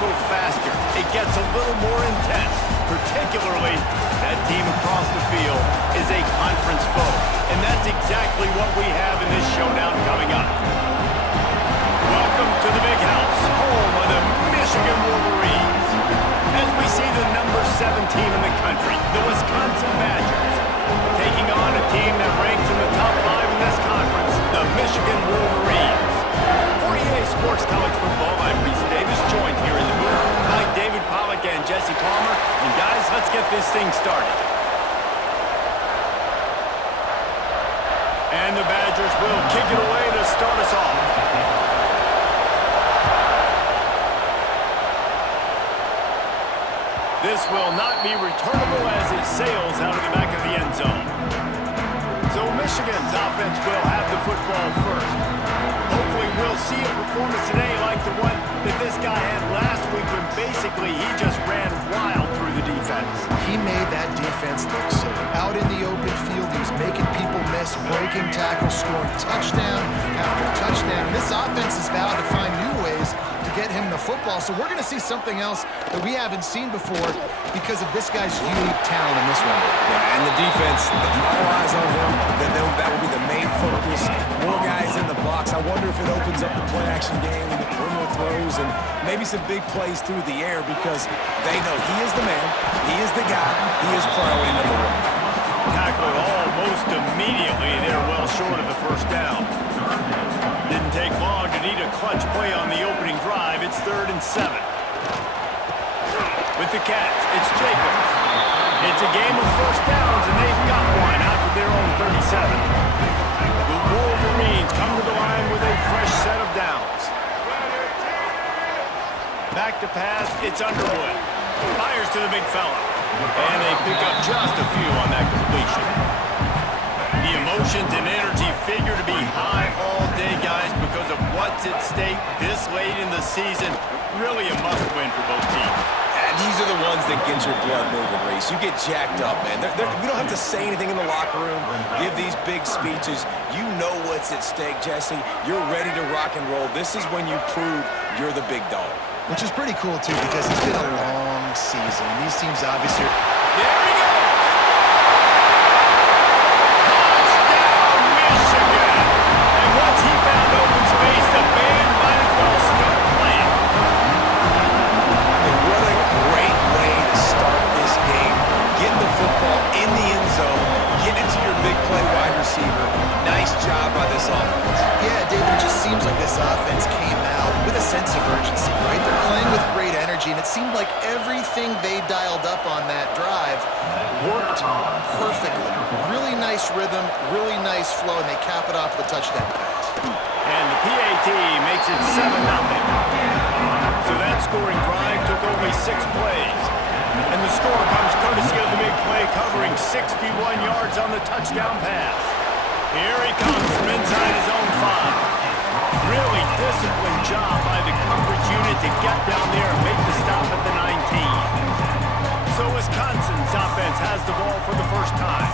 little faster. It gets a little more intense. Particularly, that team across the field is a conference foe. And that's exactly what we have in this showdown coming up. Welcome to the Big House, home of the Michigan Wolverines. As we see the number 7 team in the country, the Wisconsin Badgers, taking on a team that ranks in the top 5 in this conference, the Michigan Wolverines. For EA Sports College Football, I'm Reese Davis, joined here in the booth by David Pollack and Jesse Palmer. And guys, let's get this thing started. And the Badgers will kick it away to start us off. This will not be returnable as it sails out of the back of the end zone. So Michigan's offense will have the football first. Hopefully we'll see a performance today like the one that this guy had last week when basically he just ran wild through the defense. He made that defense look silly. Out in the open field, he was making people miss, breaking tackles, scoring touchdown after touchdown. And this offense is vowed to find new ways to get him the football. So we're going to see something else that we haven't seen before because of this guy's unique talent in this one. Yeah, and the defense, all eyes on him. That will be the main focus. More guys in the box. I wonder if it opens up the play-action game and the perimeter throws and maybe some big plays through the air because they know he is the man, he is the guy, he is priority number 1. Tackled almost immediately. They're well short of the first down. Didn't take long to need a clutch play on the opening drive. It's 3rd and 7. With the catch, it's Jacobs. It's a game of first downs, and they've got one out to their own 37. The Wolverines come to the line with a fresh set of downs. Back to pass, it's Underwood. Fires to the big fella. And they pick up just a few on that completion. The emotions and energy figure to be high all day, guys, because of what's at stake this late in the season. Really a must-win for both teams. And these are the ones that get your blood moving, Reese. You get jacked up, man. We don't have to say anything in the locker room, give these big speeches. You know what's at stake, Jesse. You're ready to rock and roll. This is when you prove you're the big dog. Which is pretty cool, too, because it's been a long season. These teams obviously are... There we go! Touchdown, Michigan! And once he found open space, the band might as well start playing. And what a great way to start this game. Getting the football in the end zone, getting it to your big play wide receiver. Nice job by this offense. Yeah, David, it just seems like this offense came out with a sense of urgency, right? They're playing with great energy, and it seemed like everything they dialed up on that drive worked perfectly. Really nice rhythm, really nice flow, and they cap it off with a touchdown pass. And the PAT makes it 7-0. So that scoring drive took only 6 plays. And the score comes courtesy of the big play covering 61 yards on the touchdown pass. Here he comes from inside his own 5. Really disciplined job by the coverage unit to get down there and make the stop at the 19. So Wisconsin's offense has the ball for the first time.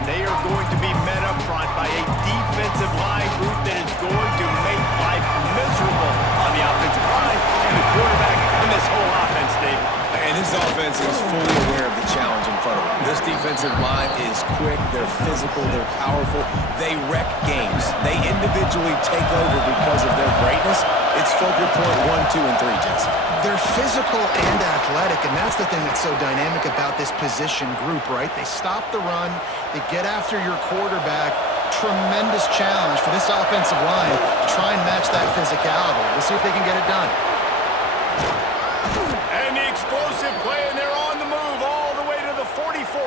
And they are going to be met up front by a defensive line group that is going to make life miserable on the offensive line and the quarterback in this whole offense, David. And this offense is fully aware of the challenge in front of them. This defensive line is quick, they're physical, they're powerful. They wreck games. They individually take over because of their greatness. It's focal point 1, 2, and 3, Jesse. They're physical and athletic, and that's the thing that's so dynamic about this position group, right? They stop the run, they get after your quarterback. Tremendous challenge for this offensive line to try and match that physicality. We'll see if they can get it done. And the explosive play, and they're on the move all the way to the 44.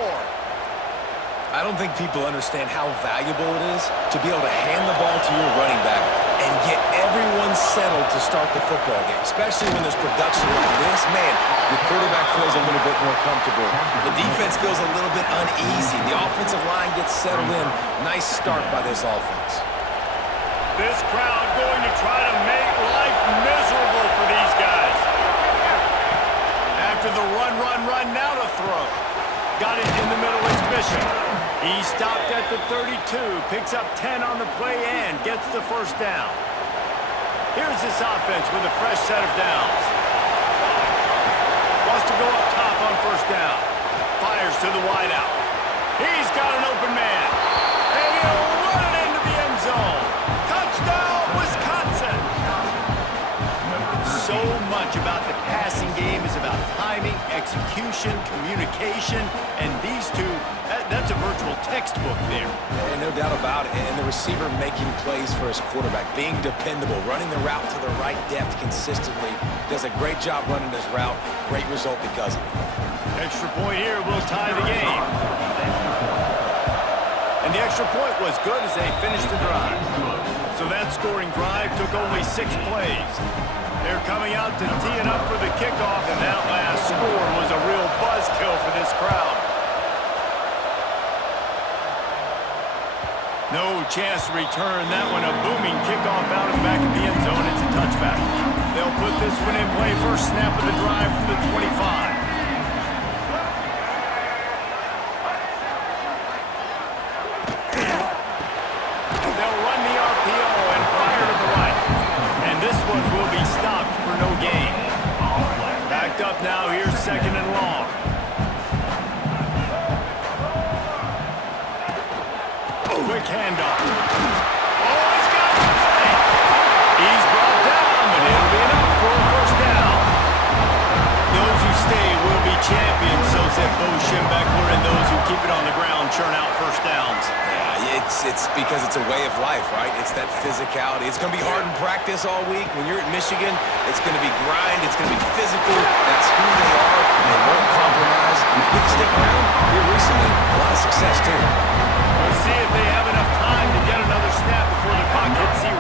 I don't think people understand how valuable it is to be able to hand the ball to your running back and get everyone settled to start the football game, especially when there's production like this. Man, your quarterback feels a little bit more comfortable. The defense feels a little bit uneasy. The offensive line gets settled in. Nice start by this offense. This crowd going to try to make life miserable for these guys. After the run, now to throw. Got it in the middle, it's Bishop. He stopped at the 32, picks up 10 on the play and gets the first down. Here's this offense with a fresh set of downs. Wants to go up top on first down. Fires to the wideout. He's got an open man. And he'll run it into the end zone. Touchdown, Wisconsin! So much about the passing game is about timing, execution, communication, and these two, that's a virtual textbook there. And no doubt about it. And the receiver making plays for his quarterback, being dependable, running the route to the right depth consistently. Does a great job running this route. Great result because of it. Extra point here will tie the game. And the extra point was good as they finished the drive. So that scoring drive took only 6 plays. They're coming out to tee it up for the kickoff, and that last score was a real buzzkill for this crowd. No chance to return that one. A booming kickoff out of the back of the end zone. It's a touchback. They'll put this one in play. First snap of the drive from the 25. They'll run the RPO and fire to the right. And this one will be stopped for no gain. Backed up now. Here's second and long. Quick handoff. Oh, he's got some space. He's brought down, but it'll be enough for a first down. Those who stay will be champions, so said Bo Schembechler, and those who keep it on the ground churn out first downs. Yeah, it's because it's a way of life, right? It's that physicality. It's going to be hard in practice all week. When you're at Michigan, it's going to be grind. It's going to be physical. That's who they are. They won't compromise. And if you stick around here recently, a lot of success, too. We'll see if they have enough time to get another snap before the clock hits 0.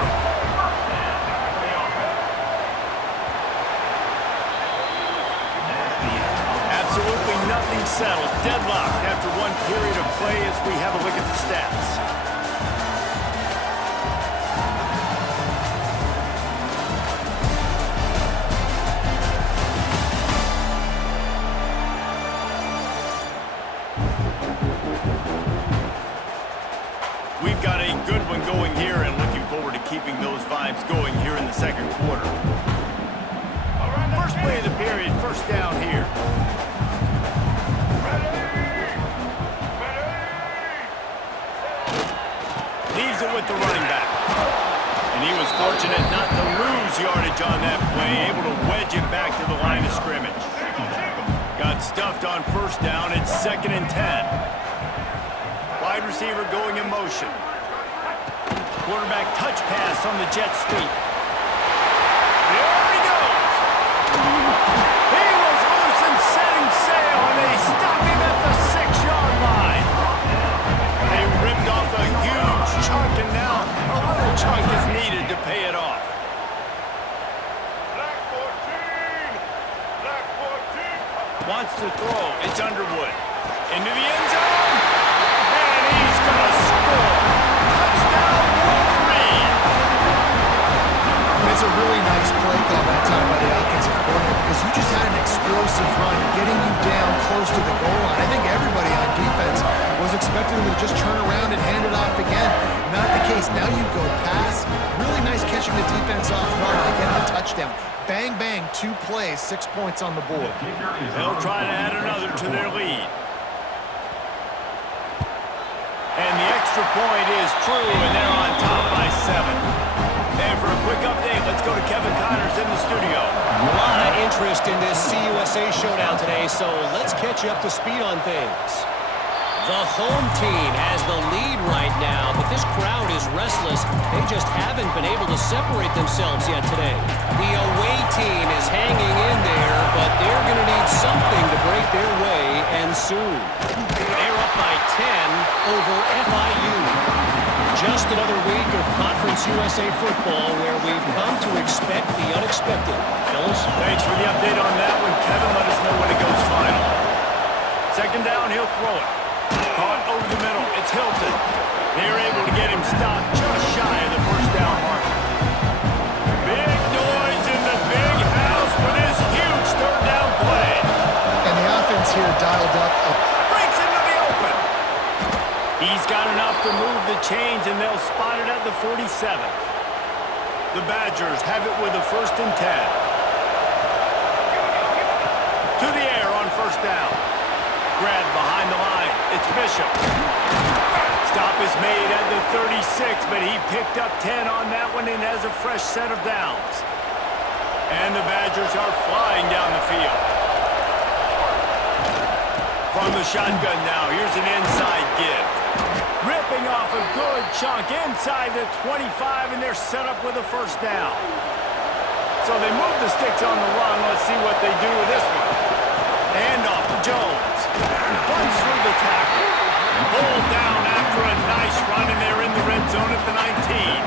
Absolutely nothing settled. Deadlocked after one period of play as we have a look at the stats. We've got a good one going here and looking forward to keeping those vibes going here in the second quarter. First play of the period, first down here. Leaves it with the running back. And he was fortunate not to lose yardage on that play, able to wedge it back to the line of scrimmage. Got stuffed on first down. It's 2nd and 10. Wide receiver going in motion. Quarterback touch pass on the jet sweep. There he goes. He was loose and setting sail, and they stopped him at the 6-yard line. They ripped off a huge chunk, and now a little chunk is needed to pay it off. Wants to throw. It's Underwood. Into the end zone. He's gonna score. Touchdown, Wolverine! It's a really nice play call that time by the offensive coordinator because you just had an explosive run getting you down close to the goal line. I think everybody on defense was expecting them to just turn around and hand it off again. Not the case. Now you go pass. Really nice catching the defense off guard and getting a touchdown. Bang, bang, 2 plays, 6 points on the board. They'll try to add another to their lead. And the extra point is true, and they're on top by 7. And for a quick update, let's go to Kevin Connors in the studio. A lot of interest in this CUSA showdown today, so let's catch you up to speed on things. The home team has the lead right now, but this crowd is restless. They just haven't been able to separate themselves yet today. The away team is hanging in there, but they're going to need something to break their way, and soon. They're up by 10 over FIU. Just another week of Conference USA football where we've come to expect the unexpected. Phyllis? Thanks for the update on that one, Kevin. Let us know when it goes final. 2nd down, he'll throw it. Caught over the middle. It's Hilton. They're able to get him stopped just shy of the first down mark. Big noise in the big house for this huge 3rd down play. And the offense here dialed up. Breaks into the open. He's got enough to move the chains, and they'll spot it at the 47. The Badgers have it with a 1st and 10. To the air on first down. Grab behind the line. It's Bishop. Stop is made at the 36, but he picked up 10 on that one and has a fresh set of downs. And the Badgers are flying down the field. From the shotgun now, here's an inside give. Ripping off a good chunk inside the 25, and they're set up with a first down. So they move the sticks on the run. Let's see what they do with this one. Hand off to Jones. Runs through the tackle. Pulled down after a nice run, and they're in the red zone at the 19.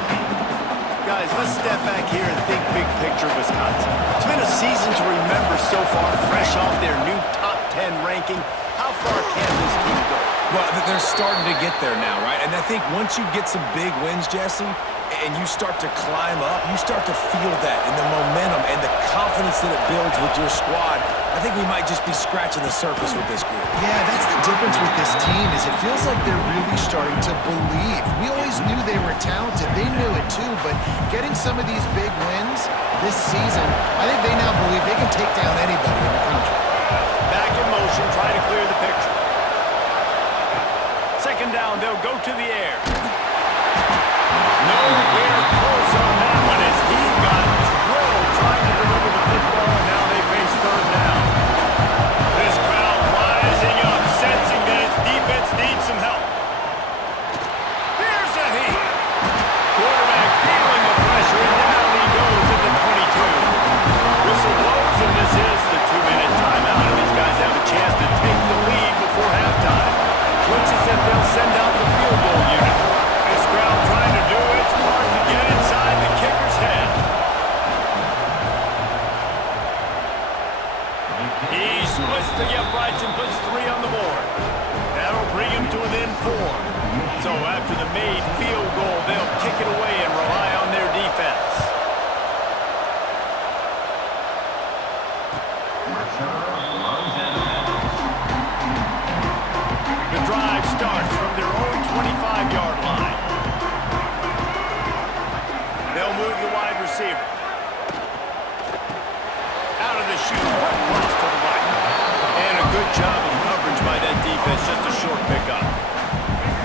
Guys, let's step back here and think big picture Wisconsin. It's been a season to remember so far, fresh off their new top 10 ranking. How far can this team go? Well, they're starting to get there now, right? And I think once you get some big wins, Jesse, and you start to climb up, you start to feel that and the momentum and the confidence that it builds with your squad. I think we might just be scratching the surface with this group. Yeah, that's the difference with this team is it feels like they're really starting to believe. We always knew they were talented. They knew it too, but getting some of these big wins this season, I think they now believe they can take down anybody in the country. Back in motion, try to clear the picture. Second down, they'll go to the air. Nowhere close on that one as he got drilled trying to deliver the football, and now they face third down. This crowd rising up, sensing that its defense needs some help. Here's a heat. Quarterback feeling the pressure, and down he goes at the 22. Whistle blows, and this is the 2-minute timeout, and these guys have a chance to take the lead before halftime. Looks as if they'll send out the field goal unit. This crowd trying to do its part to get inside the kicker's head. He splits the uprights and puts 3 on the board. That'll bring him to within 4. So after the made field goal, they'll kick it away and rely on their defense. The drive starts from their own 25-yard line. They'll move the wide receiver. Out of the chute, quick cross to the right. And a good job of coverage by that defense, just a short pickup.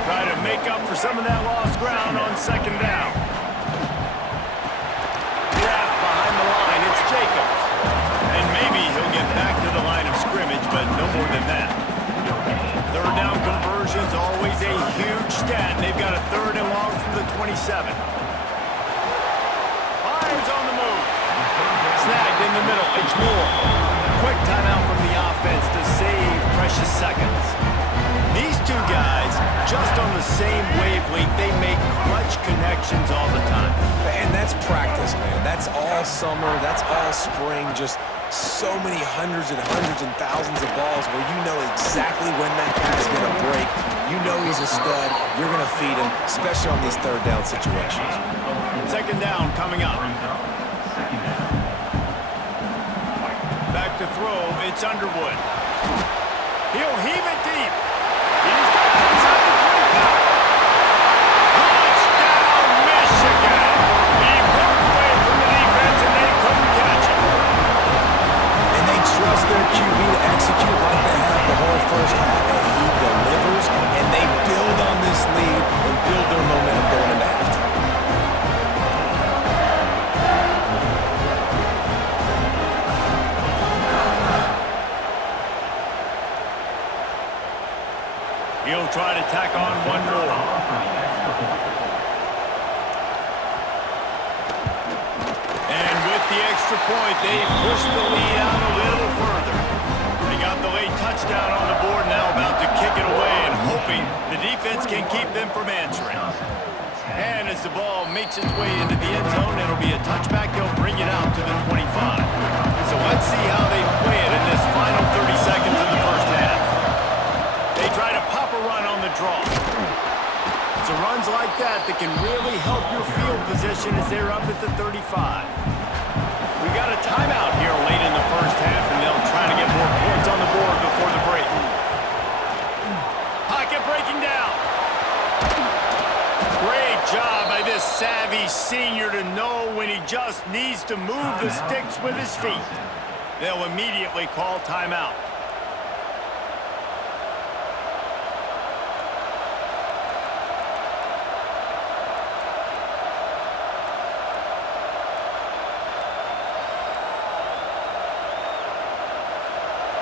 Try to make up for some of that lost ground on second down. Yeah, behind the line, it's Jacobs. And maybe he'll get back to the line of scrimmage, but no more than that. Third down conversion's always a huge stat. They've got a third and long from the 27. Fires on the move. Snagged in the middle. It's Moore. Quick timeout from the offense to save precious seconds. These two guys, just on the same wavelength, they make clutch connections all the time. And that's practice, man. That's all summer. That's all spring. Just so many hundreds and thousands of balls where you know exactly when that guy's going to break. You know he's a stud. You're going to feed him, especially on these third down situations. Second down coming up. Back to throw. It's Underwood. He'll heave it deep. He's got it inside the 25. Touchdown, Michigan! He broke away from the defense and they couldn't catch him. And they trust their QB to execute like they have the whole first half, and he delivers, and they build on this lead and build their momentum going into halftime. He'll try to tack on one more. And with the extra point, they push the lead out a little further. They got the late touchdown on the board, now about to kick it away and hoping the defense can keep them from answering. And as the ball makes its way into the end zone, it'll be a touchback. They'll bring it out to the 25. So let's see how they play it in this final 30 seconds of the first half. They try to pop a run on the draw. It's runs like that that can really help your field position as they're up at the 35. We got a timeout here late in the first half, and they'll try to get more points on the board before the break. Pocket breaking down. Great job by this savvy senior to know when he just needs to move the sticks with his feet. They'll immediately call timeout.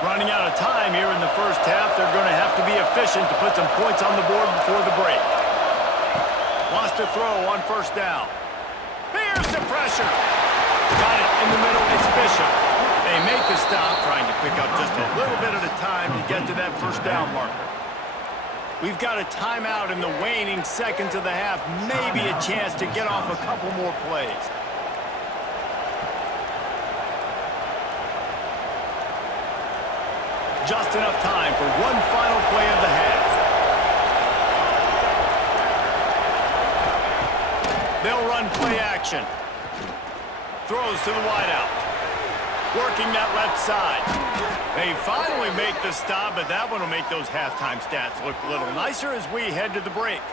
Running out of time here in the first half. They're going to have to be efficient to put some points on the board before the break. Lost a throw on first down. Here's the pressure. Got it in the middle. It's Bishop. They make the stop, trying to pick up just a little bit at a time to get to that first down marker. We've got a timeout in the waning seconds of the half. Maybe a chance to get off a couple more plays. Just enough time for one final play of the half. They'll run play action. Throws to the wideout. Working that left side. They finally make the stop, but that one will make those halftime stats look a little nicer as we head to the break.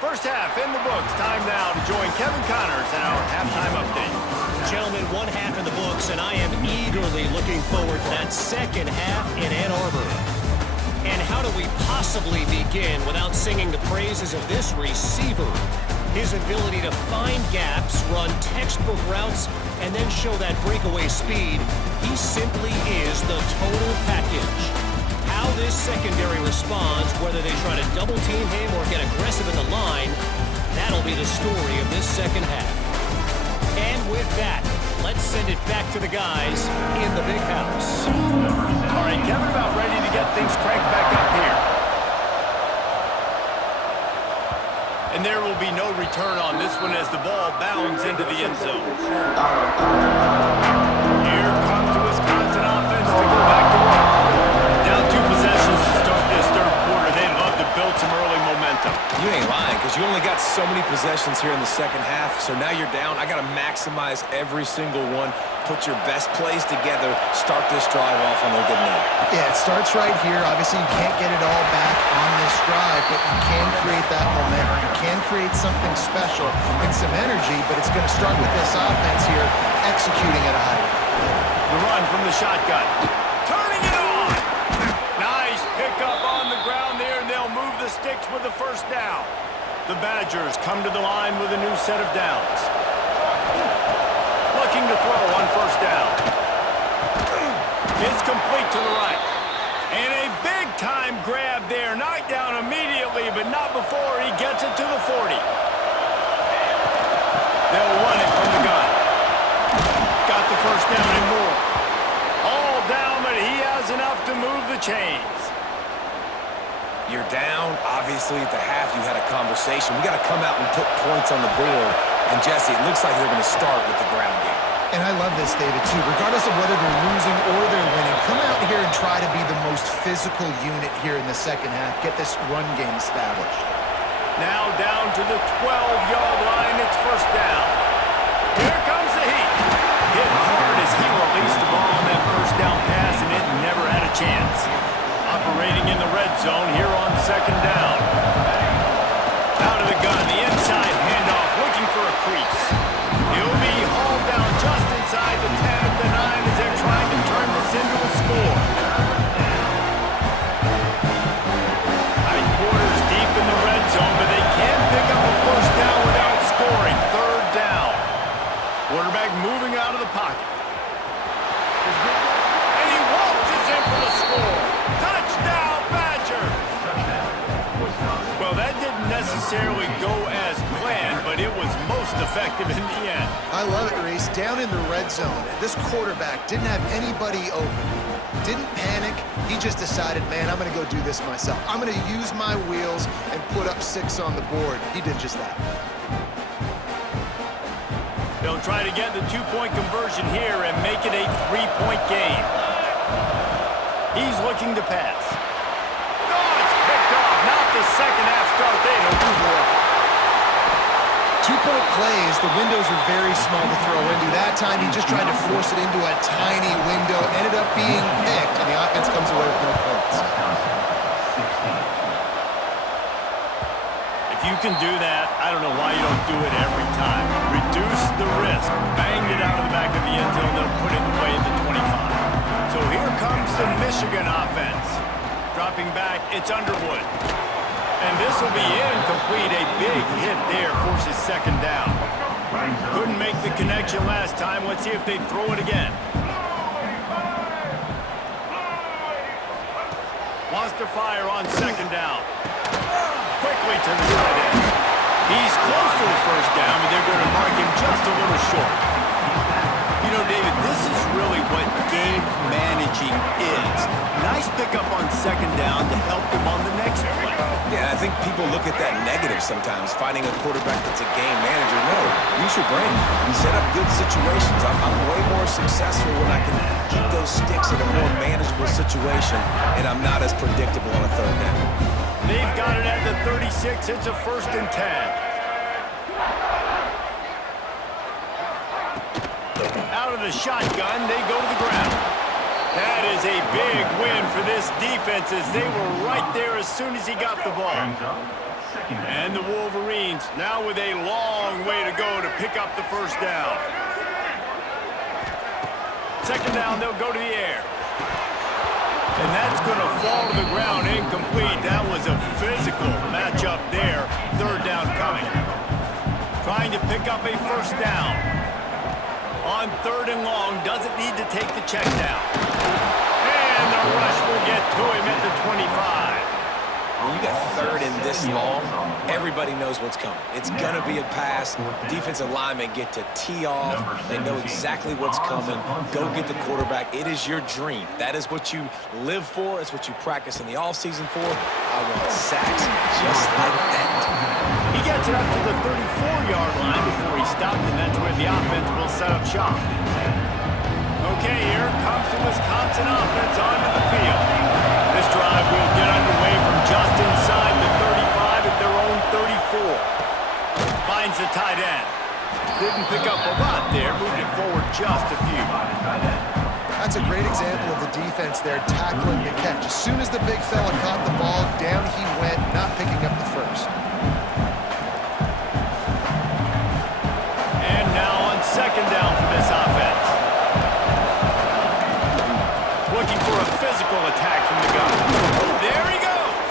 First half in the books. Time now to join Kevin Connors in our halftime update. Gentlemen, one half in the books, and I am eagerly looking forward to that second half in Ann Arbor. And how do we possibly begin without singing the praises of this receiver? His ability to find gaps, run textbook routes, and then show that breakaway speed. He simply is the total package. How this secondary responds, whether they try to double team him or get aggressive in the line, that'll be the story of this second half. And with that, let's send it back to the guys in the big house. All right, Kevin, about ready to get things cranked back up here. And there will be no return on this one as the ball bounds into the end zone. Here comes the Wisconsin offense to go back to work. Down 2 possessions to start this third quarter. They'd love to build some early momentum. You ain't lying, because you only got so many possessions here in the second half, so now you're down. I got to maximize every single one, put your best plays together, start this drive off on a good note. Yeah, it starts right here. Obviously, you can't get it all back on this drive, but you can create that momentum. You can create something special and some energy, but it's going to start with this offense here executing at a high rate. The run from the shotgun. Turning it on! Nice pickup on the ground there, and they'll move the sticks with the first down. The Badgers come to the line with a new set of downs. Looking to throw on first down. It's complete to the right. And a big-time grab there. Knocked down immediately, but not before he gets it to the 40. They'll run it from the gun. Got the first down and more. All down, but he has enough to move the chains. You're down. Obviously, at the half, you had a conversation. We got to come out and put points on the board. And, Jesse, it looks like they're going to start with the ground game. And I love this, David, too. Regardless of whether they're losing or they're winning, come out here and try to be the most physical unit here in the second half. Get this run game established. Now down to the 12-yard line. It's first down. Here comes the heat. Hit hard as he released the ball on that first down pass, and it never had a chance. Operating in the red zone here on second down. Out of the gun, the inside handoff, looking for a crease. He'll be hauled down just inside the 10 at the 9 as they're trying to turn this into a score. Tight quarters deep in the red zone, but they can't pick up a first down without scoring. Third down. Quarterback moving out of the pocket. And he waltzes in for the score. Touchdown, Badgers! Well, that didn't necessarily go as planned, but it was most effective in the end. I love it, Reese. Down in the red zone, this quarterback didn't have anybody open. Didn't panic. He just decided, man, I'm going to go do this myself. I'm going to use my wheels and put up 6 on the board. He did just that. They'll try to get the 2-point conversion here and make it a 3-point game. He's looking to pass. No, it's picked off. Not the second half start they don't do more. 2-point plays, the windows are very small to throw into. That time, he just tried to force it into a tiny window, ended up being picked, and the offense comes away with no points. If you can do that, I don't know why you don't do it every time. Reduce the risk. Banged it out of the back of the end zone. They'll put it in play at the 25. So here comes the Michigan offense. Dropping back, it's Underwood. And this will be incomplete. A big hit there forces second down. Couldn't make the connection last time. Let's see if they throw it again. Wants to fire on second down. Quickly to the tight end. He's close to the first down, but they're going to mark him just a little short. You know, David, this is really what game managing is. Nice pickup on second down to help them on the next play. Yeah, I think people look at that negative sometimes, finding a quarterback that's a game manager. No, use your brain. You set up good situations. I'm way more successful when I can keep those sticks in a more manageable situation, and I'm not as predictable on a third down. They've got it at the 36. It's a 1st and 10. Out of the shotgun, they go to the ground. That is a big win for this defense as they were right there as soon as he got the ball. And the Wolverines now with a long way to go to pick up the first down. Second down, they'll go to the air. And that's going to fall to the ground incomplete. That was a physical matchup there. Third down coming. Trying to pick up a first down. On 3rd and long, doesn't need to take the check down. And the rush will get to him at the 25. When you got 3rd and this long, everybody knows what's coming. It's going to be a pass. Defensive linemen get to tee off. They know exactly what's coming. Go get the quarterback. It is your dream. That is what you live for. It's what you practice in the offseason for. I want sacks just like that. He gets it up to the 34-yard line before he stopped, and that's where the offense will set up shop. Okay, here comes the Wisconsin offense onto the field. This drive will get underway from just inside the 35 at their own 34. Finds the tight end. Didn't pick up a lot there, moved it forward just a few. That's a great example of the defense there tackling the catch. As soon as the big fella caught the ball, down he went, not picking up the first. And now on second down for this offense. Looking for a physical attack from the gun. There he goes.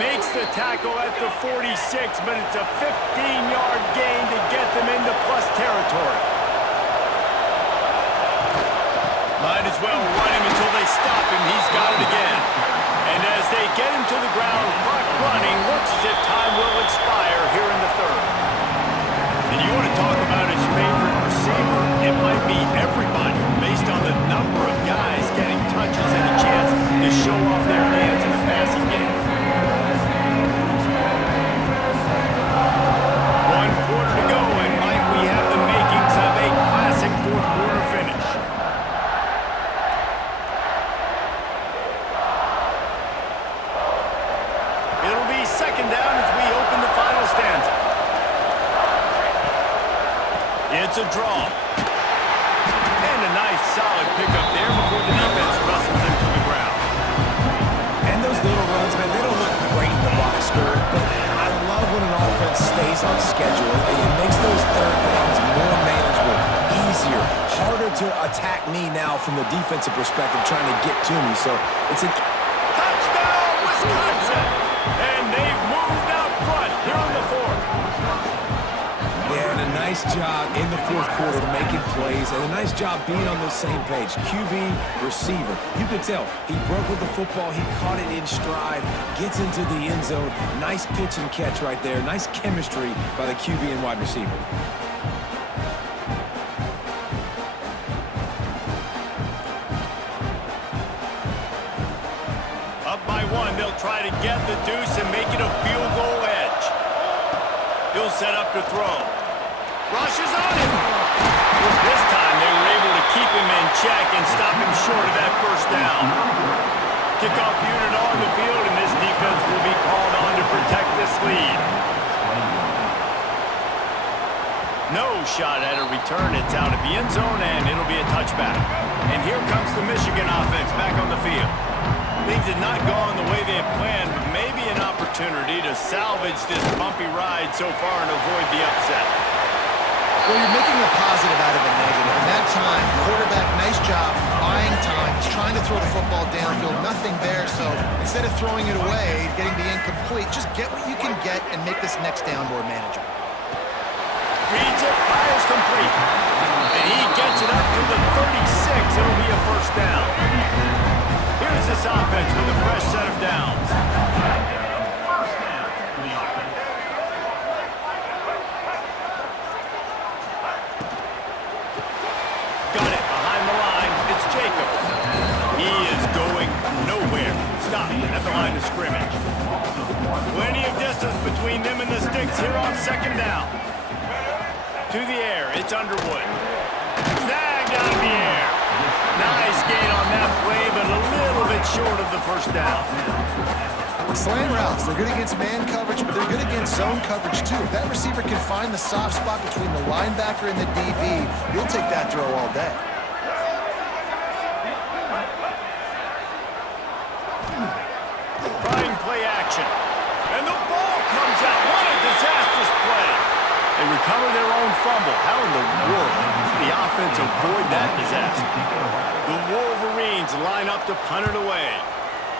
Makes the tackle at the 46, but it's a 15-yard gain to get them into plus territory. Might as well run him until they stop him. He's got it again. And as they get him to the ground, clock running, looks as if time will expire here in the 3rd. And you want to talk about his favorite receiver? It might be everybody, based on the number of guys getting touches and a chance to show off their hands in the passing game. 1 quarter to go, and might we have the makings of a classic 4th quarter finish. It'll be second down as we open the final stanza. It's a draw. And a nice solid pickup there before the defense wrestles him to the ground. And those little runs, man, they don't look great in the box score, but I love when an offense stays on schedule and it makes those third downs more manageable, easier, harder to attack me now from the defensive perspective trying to get to me. So it's a touchdown, Wisconsin! And they've moved out front here in the 4th. Yeah, and a nice job in the 4th quarter making plays, and a nice job being on the same page. QB, receiver. You could tell he broke with the football. He caught it in stride, gets into the end zone. Nice pitch and catch right there. Nice chemistry by the QB and wide receiver. Up by 1, they'll try to get the deuce and make it a field goal edge. He'll set up to throw. Rushes on him. This time they were able to keep him in check and stop him short of that first down. Kickoff unit on the field, and this defense will be called on to protect this lead. No shot at a return. It's out of the end zone, and it'll be a touchback. And here comes the Michigan offense back on the field. Things had not gone the way they had planned, but maybe an opportunity to salvage this bumpy ride so far and avoid the upset. Well, you're making a positive out of a negative. In that time, quarterback, nice job, buying time. He's trying to throw the football downfield, nothing there. So instead of throwing it away, getting the incomplete, just get what you can get and make this next down more manageable. Reads it, fires complete. And he gets it up to the 36. It'll be a first down. Here's this offense with a fresh set of downs. Got it behind the line. It's Jacobs. He is going nowhere. Stop at the line of scrimmage. Plenty of distance between them and the sticks here on second down. To the air, it's Underwood. Snagged out of the air. Nice gain on that play, but a little bit short of the first down. Slant routes, they're good against man coverage, but they're good against zone coverage too. If that receiver can find the soft spot between the linebacker and the DB, you'll take that throw all day. Trying play action. And the ball comes out. What a disastrous play. They recover their own fumble. How in the world did the offense avoid that disaster? The Wolverines line up to punt it away.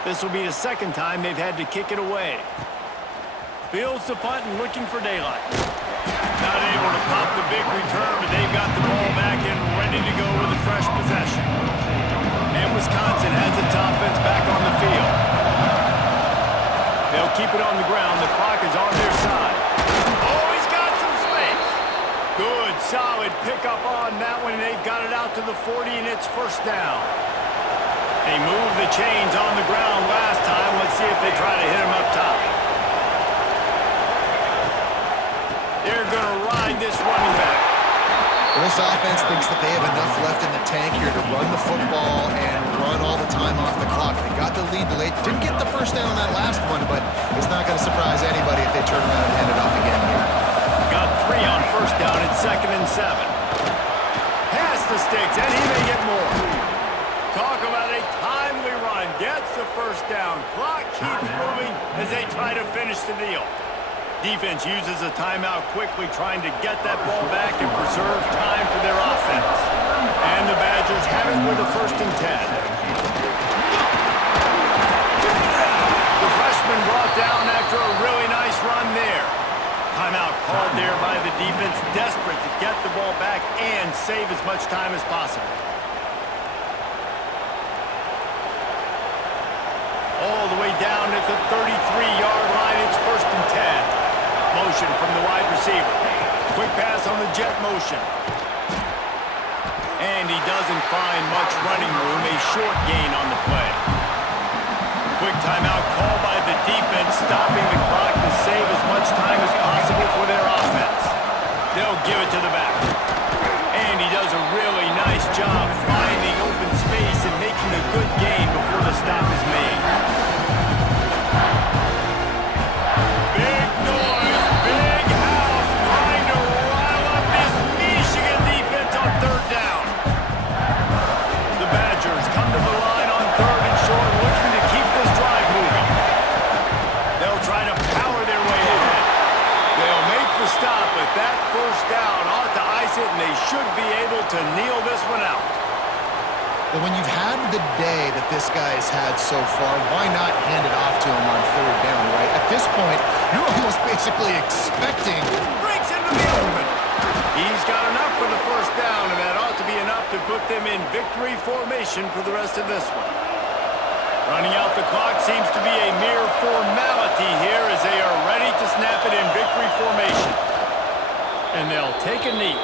This will be the second time they've had to kick it away. Fields the punt and looking for daylight. Not able to pop the big return, but they've got the ball back and ready to go with a fresh possession. And Wisconsin has its offense back on the field. They'll keep it on the ground. The clock is on their side. Oh, he's got some space. Good, solid pickup on that one. They've got it out to the 40, and it's first down. They moved the chains on the ground last time. Let's see if they try to hit him up top. They're going to ride this running back. Well, this offense thinks that they have enough left in the tank here to run the football and run all the time off the clock. They got the lead late. Didn't get the first down on that last one, but it's not going to surprise anybody if they turn around and hand it off again here. Got 3 on first down. It's 2nd and 7. Pass the sticks, and he may get more. Talk about a timely run. Gets the first down. Clock keeps moving as they try to finish the deal. Defense uses a timeout quickly, trying to get that ball back and preserve time for their offense. And the Badgers have it with a 1st and 10. The freshman brought down after a really nice run there. Timeout called there by the defense, desperate to get the ball back and save as much time as possible. All the way down at the 33-yard line, it's 1st and 10. Motion from the wide receiver. Quick pass on the jet motion. And he doesn't find much running room. A short gain on the play. Quick timeout call by the defense, stopping the clock to save as much time as possible for their offense. They'll give it to the back. And he does a really nice job finding open space and making a good gain before the stop is made. Big noise, big house, trying to rile up this Michigan defense on 3rd down. The Badgers come to the line on 3rd and short, looking to keep this drive moving. They'll try to power their way ahead. They'll make the stop, but that first down ought to ice it, and they should be able to kneel this one out. But when you've had the day that this guy has had so far, why not hand it off to him on 3rd down, right? At this point, you're almost basically expecting... Breaks into the open. He's got enough for the first down, and that ought to be enough to put them in victory formation for the rest of this one. Running out the clock seems to be a mere formality here as they are ready to snap it in victory formation. And they'll take a knee.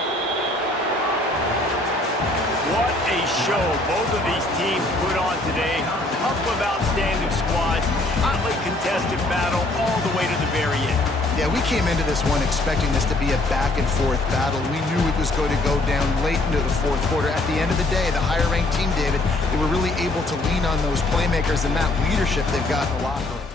What a show both of these teams put on today. A couple of outstanding squads, hotly contested battle all the way to the very end. Yeah, we came into this one expecting this to be a back-and-forth battle. We knew it was going to go down late into the 4th quarter. At the end of the day, the higher-ranked team, David, they were really able to lean on those playmakers and that leadership they've got in the locker room.